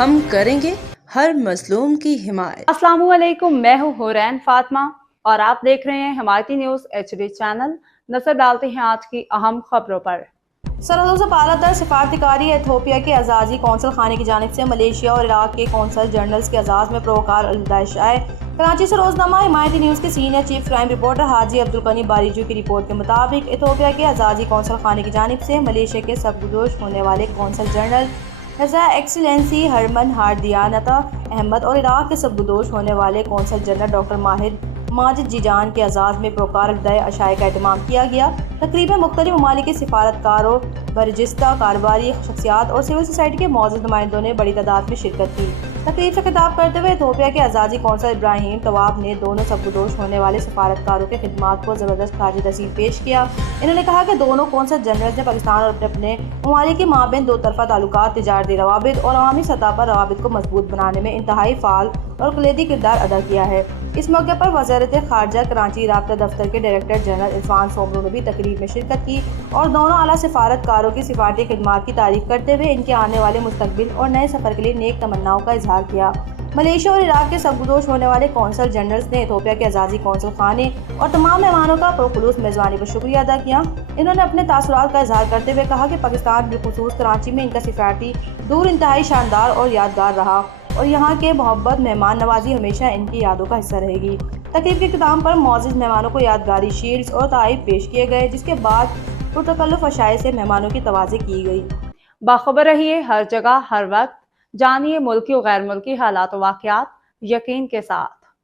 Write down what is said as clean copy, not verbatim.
ہم کریں گے ہر مظلوم کی حمایت۔ السلام علیکم، میں ہوں حورین فاطمہ اور آپ دیکھ رہے ہیں حمایتی نیوز HD چینل۔ نظر ڈالتے ہیں آج کی اہم خبروں پر۔ سرحدوں سے پالہ تر سفارتی کاری ایتھوپیا کے اعزازی قونصل خانے کی جانب سے ملیشیا اور عراق کے قونصل جنرلز کے اعزاز میں پروقار الوداع شائع۔ کراچی سے روزنامہ حمایتی نیوز کے سینئر چیف کرائم رپورٹر حاجی عبدالغنی باریجو کی رپورٹ کے مطابق ایتھوپیا کے اعزازی قونصل خانے کی جانب سے ملیشیا کے سرگزشت ہونے والے قونصل general his excellency Herman Hardiyanta Ahmad اور عراق کے سرگزشت ہونے والے قونصل جنرل ڈاکٹر ماجد جیجان کے اعزاز میں پروقار الوداع عشاء کا اہتمام کیا گیا۔ تقریب میں مختلف ممالک کے سفارتکاروں، برجستہ کاروباری شخصیات اور سول سوسائٹی کے معزز نمائندوں نے بڑی تعداد میں شرکت کی۔ تقریب سے خطاب کرتے ہوئے ایتھوپیا کے اعزازی قونصل ابراہیم طواب نے دونوں سرگزشت ہونے والے سفارتکاروں کے خدمات کو زبردست خراج تحسین پیش کیا۔ انہوں نے کہا کہ دونوں قونصل جنرلز نے پاکستان اور اپنے ممالک کے مابین دو طرفہ تعلقات، تجارتی روابط اور عوامی سطح پر روابط کو مضبوط بنانے میں انتہائی فعال اور کلیدی کردار ادا کیا ہے۔ اس موقع پر وزارت خارجہ کراچی رابطہ دفتر کے ڈائریکٹر جنرل عرفان سومرو نے بھی تقریب میں شرکت کی اور دونوں اعلیٰ سفارتکاروں کی سفارتی خدمات کی تعریف کرتے ہوئے ان کے آنے والے مستقبل اور نئے سفر کے لیے نیک تمناؤں کا اظہار کیا۔ ملیشیا اور عراق کے سرگزشت ہونے والے قونصل جنرلز نے ایتھوپیا کے اعزازی قونصل خانے اور تمام مہمانوں کا پرخلوص میزبانی پر شکریہ ادا کیا۔ انہوں نے اپنے تاثرات کا اظہار کرتے ہوئے کہا کہ پاکستان بالخصوص کراچی میں ان کا سفارتی دور انتہائی شاندار اور یادگار رہا اور یہاں کے محبت مہمان نوازی ہمیشہ ان کی یادوں کا حصہ رہے گی۔ تقریب کے اختتام پر معزز مہمانوں کو یادگاری شیلڈز اور تحائف پیش کیے گئے، جس کے بعد پرتکلف اشائے سے مہمانوں کی توازی کی گئی۔ باخبر رہیے ہر جگہ ہر وقت، جانیے ملکی و غیر ملکی حالات و واقعات یقین کے ساتھ۔